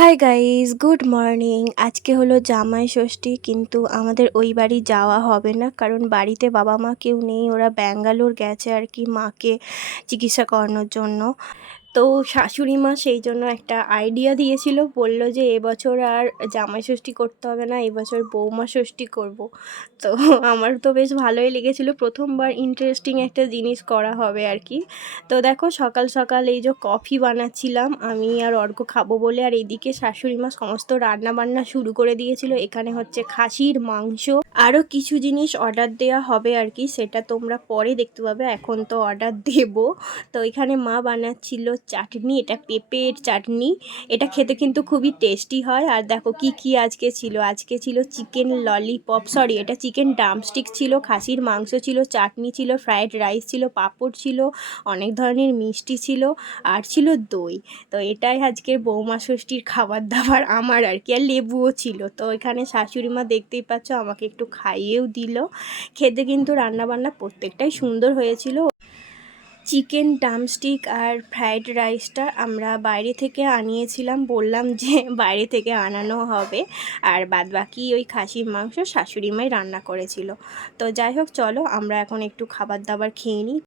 Hi guys, good morning. আজকে হলো জামাই ষষ্ঠী, কিন্তু আমাদের ওই বাড়ি যাওয়া হবে না, কারণ বাড়িতে বাবা মা কেউ নেই। ওরা ব্যাঙ্গালোর গেছে আর কি মাকে চিকিৎসা করানোর জন্য। তো শাশুড়ি মা সেই জন্য একটা আইডিয়া দিয়েছিল, বলল যে এবছর আর জামাই ষষ্ঠী করতে হবে না, এবছর বৌমা ষষ্ঠী করব। তো আমার তো বেশ ভালোই লেগেছিল, প্রথমবার ইন্টারেস্টিং একটা জিনিস করা হবে আর কি। তো দেখো, সকাল সকাল এই যে কফি বানাচ্ছিলাম আমি আর অর্ঘ্য খাবো বলে, আর এইদিকে শাশুড়ি মা সমস্ত রান্না বান্না শুরু করে দিয়েছিল। এখানে হচ্ছে খাসির মাংস, আরও কিছু জিনিস অর্ডার দেওয়া হবে আর কি, সেটা তোমরা পরে দেখতে পাবে, এখন তো অর্ডার দেবো। তো এখানে মা বানাচ্ছিল চাটনি, এটা পেঁপের চাটনি। এটা খেতে কিন্তু খুবই টেস্টি হয়। আর দেখো কি কি আজকে ছিল, আজকে ছিল চিকেন ললিপপ, সরি এটা চিকেন ড্রামস্টিক ছিল, খাসির মাংস ছিল, চাটনি ছিল, ফ্রাইড রাইস ছিল, পাঁপড় ছিল, অনেক ধরনের মিষ্টি ছিল, আর ছিল দই। তো এটাই আজকের বৌমা ষষ্ঠীর খাবার দাবার আমার আর কি। আর লেবুও ছিল। তো এখানে শাশুড়ি মা দেখতেই পাচ্ছ আমাকে একটু খাইয়েও দিল। খেতে কিন্তু রান্নাবান্না প্রত্যেকটাই সুন্দর হয়েছিল। চিকেন ড্রামস্টিক আর ফ্রাইড রাইসটা আমরা বাইরে থেকে আনিয়েছিলাম, বললাম যে বাইরে থেকে আনানো হবে, আর বাদবাকি ওই খাসির মাংস শাশুড়ি মাই রান্না করেছিল। তো যাই হোক, চলো আমরা এখন একটু খাবার দাবার খেয়ে নিই।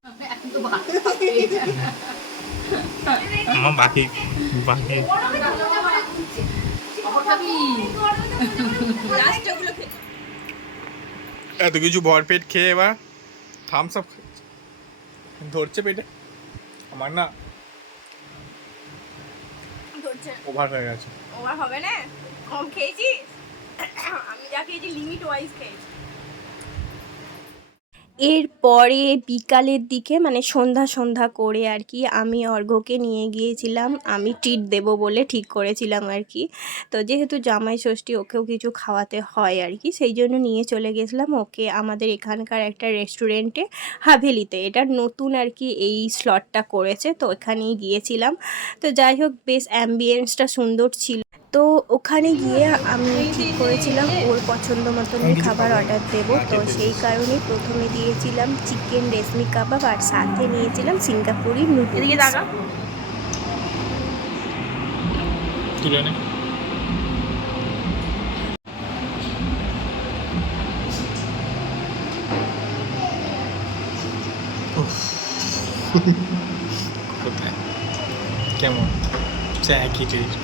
এত কিছু ভরপেট খেয়ে এবার থামস আপ ধরছে পেটে আমার, না ওভার হয়ে গেছে। ওভার হবে না, কম খেয়েছি আমি, যা খেয়েছি লিমিট ওয়াইজ খেয়েছি। এরপরে বিকালের দিকে মানে সন্ধ্যা সন্ধ্যা করে আর কি আমি অর্ঘ্যকে নিয়ে গিয়েছিলাম, আমি ট্রিট দেবো বলে ঠিক করেছিলাম আর কি। তো যেহেতু জামাই ষষ্ঠী, ওকেও কিছু খাওয়াতে হয় আর কি, সেই জন্য নিয়ে চলে গেছিলাম ওকে আমাদের এখানকার একটা রেস্টুরেন্টে, হাভেলিতে। এটা নতুন আর কি এই স্লটটা করেছে, তো ওখানেই গিয়েছিলাম। তো যাই হোক, বেশ অ্যাম্বিয়েন্সটা সুন্দর ছিল। তো ওখানে গিয়ে আমি ঠিক করেছিলাম ওর পছন্দ মতনই খাবার অর্ডার দেব। তো সেই কারণে প্রথমে দিয়েছিলাম চিকেন রেশমি কাবাব, আর সাথে নিয়েছিলাম সিঙ্গাপুরি নুডলস। কেমন একই টেস্ট।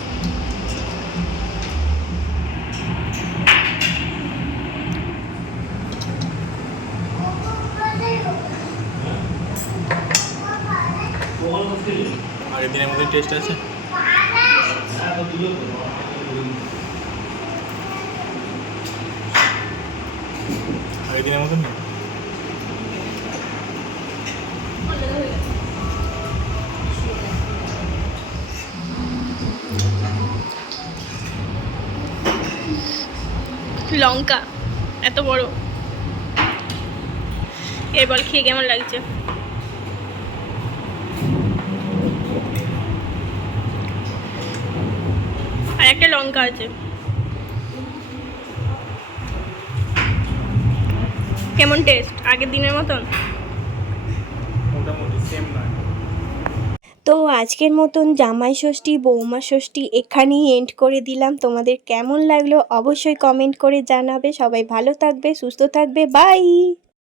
আগের দিনের মধ্যে টেস্ট আছে। আগের দিনের মতন না। লঙ্কা এত বড়, এর বল খেয়ে কেমন লাগছে? আর একটা লঙ্কা আছে, কেমন টেস্ট? আগের দিনের মতন? মোটামুটি সেম নয়। তো আজকের মতন জামাই ষষ্ঠী বৌমা ষষ্ঠী এখানেই এন্ড করে দিলাম। তোমাদের কেমন লাগলো অবশ্যই কমেন্ট করে জানাবে। সবাই ভালো থাকবে, সুস্থ থাকবে, বাই।